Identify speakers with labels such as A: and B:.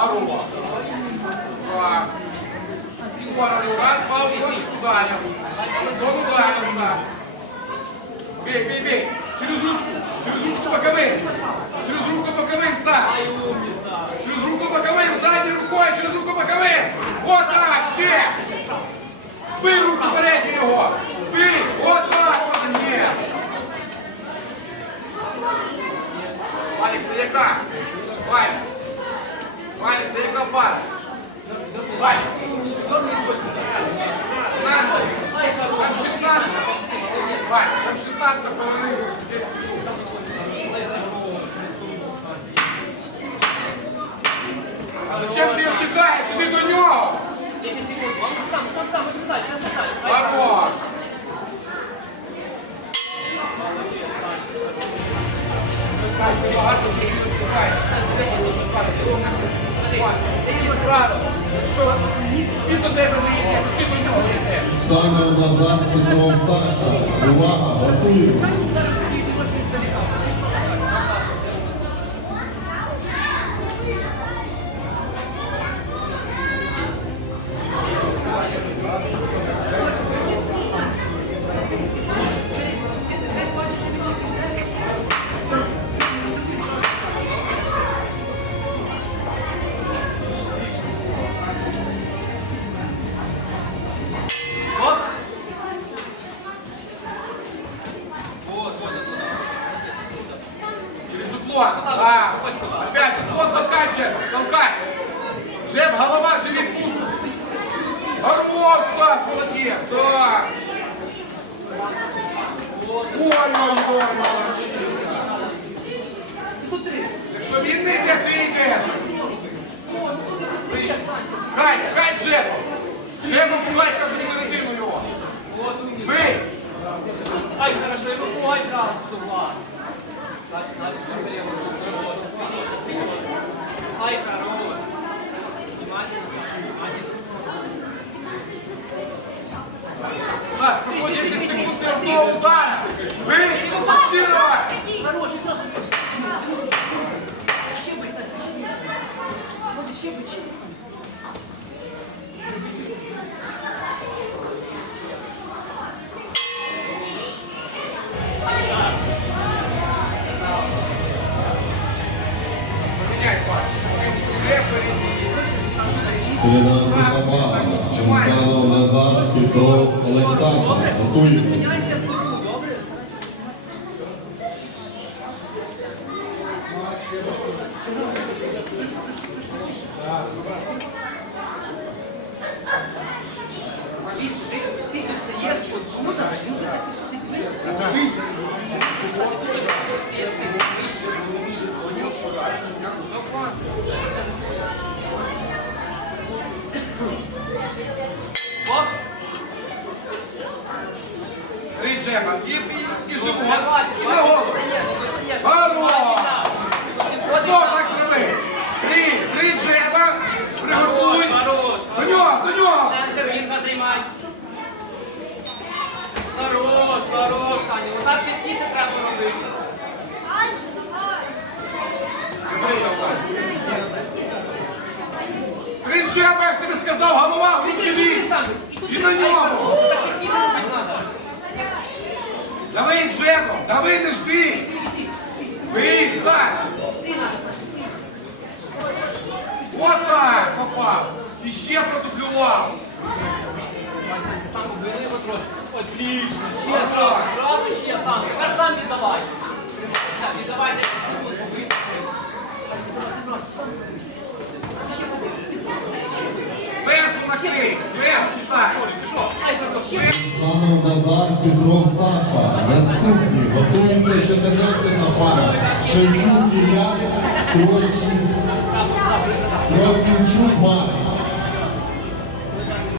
A: Ворот. Два. И паралю. Раз, два, вверх, ударил. Он ударил, да. Бей, бей, бей. Через ручку. Через ручку боковым. Через руку боковым, став. Через руку боковым, задней рукой, через руку боковым. Вот так, все. Бей руку переднюю его. Бей. Вот так, вот нет. Алекс, яка? Ваня. Там 16. Валік, Якщо він до тебе не йде, то ти до нього йдеш.
B: Саме назад Петров Саша. Увага, готуємось.
C: Бокс.
A: Гормон, Стас, молодец. Так. Ой-ой-ой, Якщо він не йде, ти йдеш. Хай, хай Джебу. Джебу, пугай, кажу, середину його. Бий.
C: Ай, хорошо, его ай, раз, дальше, смотри, вот, хорош. Ай, хорош. Внимательно, внимательно.
A: Саш, прошло 10 секунд стрелкового удара. Бей, сфокусировать.
C: Хорош, Ще сразу. ще Сань, щепай. Вот, щепай, щепай.
A: Поменяй
B: 13 команда. Олександр Назар, Петров Олександр. Готуємось.
C: Міняйся в
A: Три. І, і, і живуть. На голову.
C: Гарно!
A: Хто давай не жди. Бий, стань. Вот так, попав. І ще продублював.
C: Отлично. Ще зразу, зразу ще сам. Тепер сам віддавай. Віддавай 10 секунд.
A: Зверху накрий, зверху, так.
C: Пішов. Ай, хорош. Ще.
B: Олександр Назар, Петров Саша. Наступні. Готується 14 пара. Шевчук Ілля, Тройчук. Тройчук Макс.